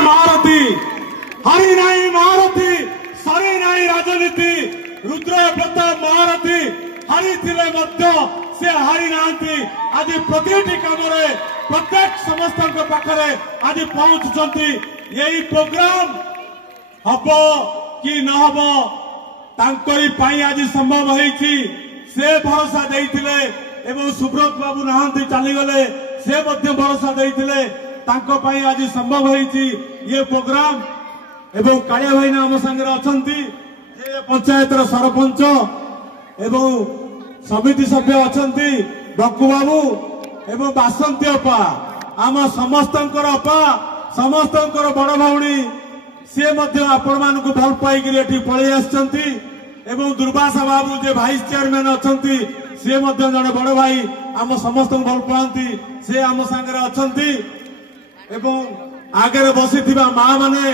महारथी हरि नाई महारथी सरी नाई राजनीति रुद्र प्रताप महारथी हरि थिले मध्य से हारी नांती आज प्रतिटी काम प्रत्येक समस्त पाखरे आज पहुंचुंती यही प्रोग्राम हम कि न हम तांकरी पाई आज संभव होईची से भरोसा देइथिले एवं सुब्रत बाबू नहांती चलीगले से मध्य भरोसा देइथिले तांको पाई आज संभव होईची ये प्रोग्राम एवं कालिया भाई आम संगे अछंती जे पंचायतर सरपंच एवं समिति सभ्य अछंती डक्कू बाबू एवं बासंती अपा आम समस्तंकर अपा समस्तंकर बड़ भाउणी सी आपण मान भल पाई पलि आसचंती एवं दुर्वासा बाबू जे भाइस चेयरमैन अछंती सी जड़े बड़ भाई आम समस्त भल पाती से आम सांगे अछंती एवं आगे बसी माँ माने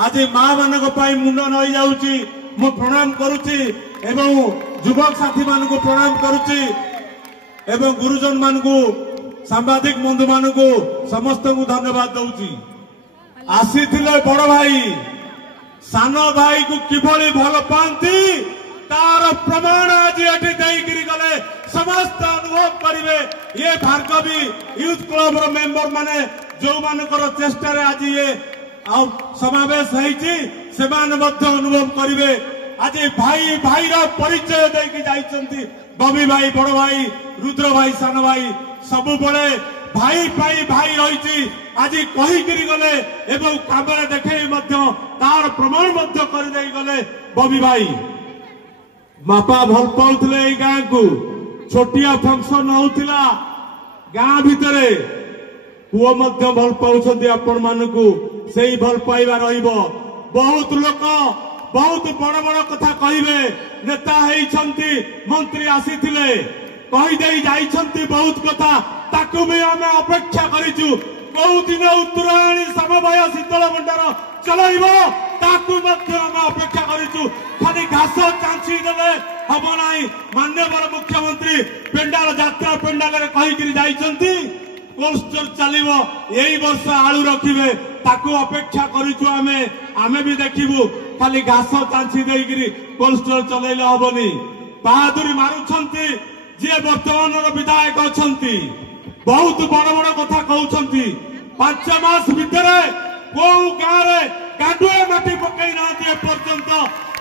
आज माँ मान मुंड नई जाऊँगी मु प्रणाम करुच्ची एवं युवक साथी मान प्रणाम करुच्ची एवं गुरुजन मान सांबादिक बंधु मान समस्त को धन्यवाद दूची आसी बड़ भाई सान भाई को किभली भल पाती तार प्रमाण आज ये गले समस्त अनुभव करेंगे ये भार्गवी यूथ क्लब मेंबर माने जो मानकर चेष्टा आज ये समावेश से अनुभव करेंगे आज भाई भाई परिचय देकी जाइछंती बबी भाई बड़ भाई रुद्र भाई सान भाई सब बड़े भाई भाई भाई रही आज कहीकि गले एवं काम देखे तार प्रमाण कर गले बबी भाई बापा भल पाउथिले ए गाँ को छोटिया फंक्शन होउथिला गाँ भितर पुओ मध्य भल पाउछंती आपण मानकू सेही भल पाइबा रहिबो बहुत लोक बहुत बड़ बड़ कथा कहिबे नेता हेइछंती मंत्री आसीथिले कहि देई जाइछंती बहुत कथा ताकू भी आम अपेक्षा करिछु कौ दिन उत्तरायणी समवाय शीतल भंडार चलैब ताकू आम अपेक्षा करिछु खाली घास चांची देले हम नाई माननीय मुख्यमंत्री पेंडाल यात्रा पेंडाल कहीकि जाइछंती कोल्ड स्टोर चलिबो यही वर्ष आलू रखिबे ताकू अपेक्षा करिछु आमे भी देखिबु खाली घास चांची देइकि कोल्ड स्टोर चलैले हबनी बहादुरी मारुछंती जे वर्तमान विधायक अछंती बहुत बड़ बड़ कथा कहउछंती 5 मास भितर को गाँव रे गाडुए माटी पकई ना पर्यंत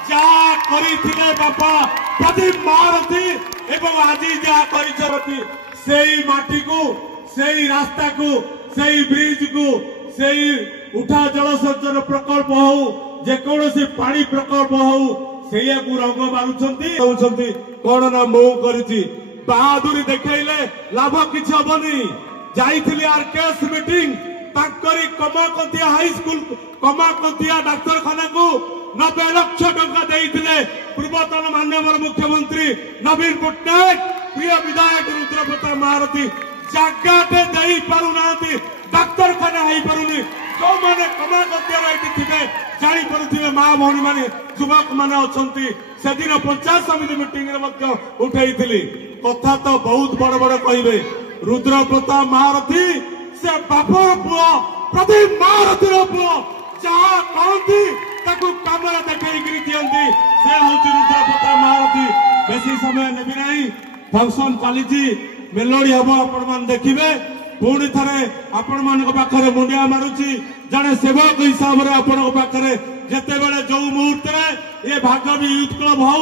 जा करिथिले बापा प्रदीप महारथी एवं आज जा करिछती सेही माटी को सेही रास्ता को सेही ब्रिज को सेही उठा जलसेचन प्रकल्प हो जेकोसी पानी प्रकल्प हो से रंग मारुछंती कौन ना मो करिछि बहादुरी देखैले लाभ किछि हबनी जाइथिली आरकेएस मीटिंग ताकरी कमाकंतिया हाई स्कूल कमाकंतिया डाक्तरखाना को 90 लाख टंका देइथिले पूर्वतन माननीय मुख्यमंत्री नवीन पट्टनायक प्रिय विधायक रुद्र प्रताप महारथी जगाटे दे पारुनांती डाक्तरखाना हो पारुनी जो माने कमाकंतिया रही थे जानी पारुथिबे मां भौणी माने युवक माने अछंती से दिन पंचायत समिति मीटिंग रे उठैथिली कथा तो बहुत बड़ बड़ कहिबे रुद्र प्रताप महारथी से बापा पुओ प्रदीप महारथी पुओ जहाँ कहती ताकू काम देखी दियंती से होची रुद्र प्रताप महारथी बेसी समय नेबी नाही फंक्शन चली मेलोडी हम आपण देखिए पुणी थे आपण मान पाखे मुंडिया मारुची जड़े सेवक हिसाब से आपण पाखे जिते बड़े जो मुहूर्त ये भार्गवी यूथ क्लब हो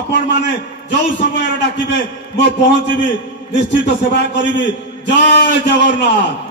आपण माने जो समय डाकिबे मो पहुंचबी निश्चित सेवा करी जय जगन्नाथ।